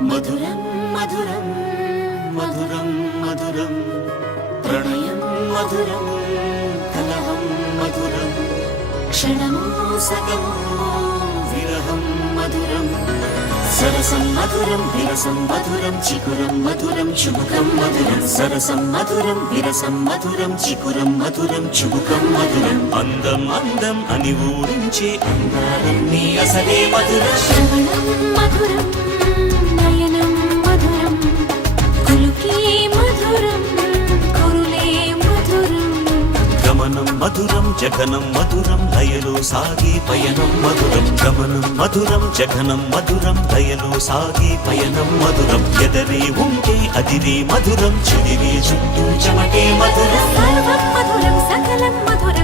మధురం మధురం మధురం మధురం ప్రణయం మధురం కలహం మధురం క్షణము సగము విరహం మధురం సరసం మధురం విరసం మధురం చికురం మధురం చుబుకం మధురం సరసం మధురం విరసం మధురం చికురం మధురం చుబుకం మధురం అందం అందం అని ఊరించే అందాలన్నీ అసలే మధురం శ్రవణం మధురం నయనం మధురం కులుకే మధురం కురులే మధురం గమనం మధురం జగనం మధురం లయలో సాగే పయనం మధురం గమనం మధురం జగనం మధురం లయలో సాగే పయనం మధురం ఎదరే ఉంటే అదిరే మధురం చెదిరే చుట్టూ చెమటే మధురం సర్వం మధురం సకలం మధురం